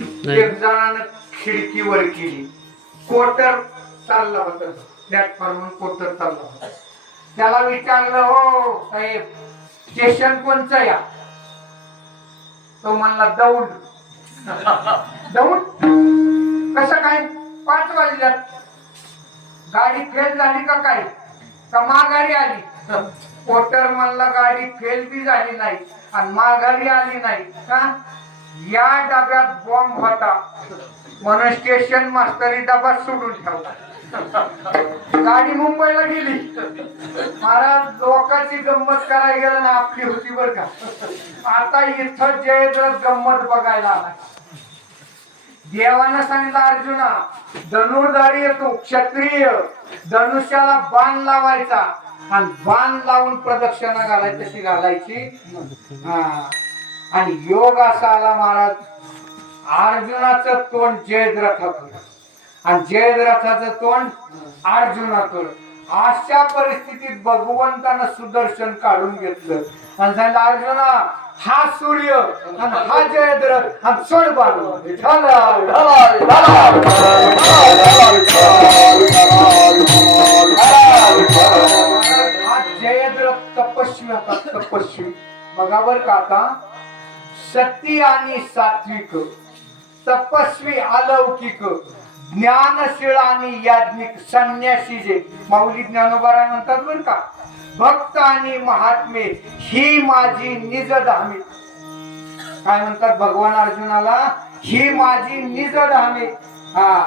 एक जणानं खिडकीवर केली. कोटर चालला होता. प्लॅटफॉर्म कोटर चालला होता. त्याला विचारलं हो साहेब स्टेशन कोणचं या? तो म्हणला दौंड. दौंड? कसं काय? पाच वाजल्यात. गाडी फेल झाली का काय? का माघारी आली? पोटर म्हणला गाडी फेल बी झाली नाही आणि माघारी आली नाही. का? या डब्यात बॉम्ब होता. म्हणून स्टेशन मास्तरी डबा सोडून ठेवला. गाडी मुंबईला गेली. महाराज लोकांची गंमत करायला गेलं ना आपली होती बर का. आता इथं जयद्रथ गंमत बघायला आला. देवानं सांगितलं अर्जुना धनुर्धारी येतो क्षत्रिय. धनुष्याला बाण लावायचा आणि बाण लावून प्रदक्षिणा घालायची तशी घालायची. हा. आणि योग असा आला महाराज अर्जुनाचं तोंड जयद्रथाकडं आणि जयद्रथाचं तोंड अर्जुनाकडं अशा परिस्थितीत भगवंतानं सुदर्शन काढून घेतलं. आणि सांगितलं अर्जुना हा सूर्य आणि हा जयद्रथ आणि सोड बाळू. हा जयद्रथ तपस्वी होता तपस्वी. बघा बर का आता. सती आणि सात्विक तपस्वी अलौकिक ज्ञानशील आणि याज्ञिक संन्यासी जे माऊली ज्ञानोबारा म्हणतात बर का भक्त आणि महात्मे ही माझी निज धामे. काय म्हणतात भगवान अर्जुनाला? ही माझी निज धामे. हा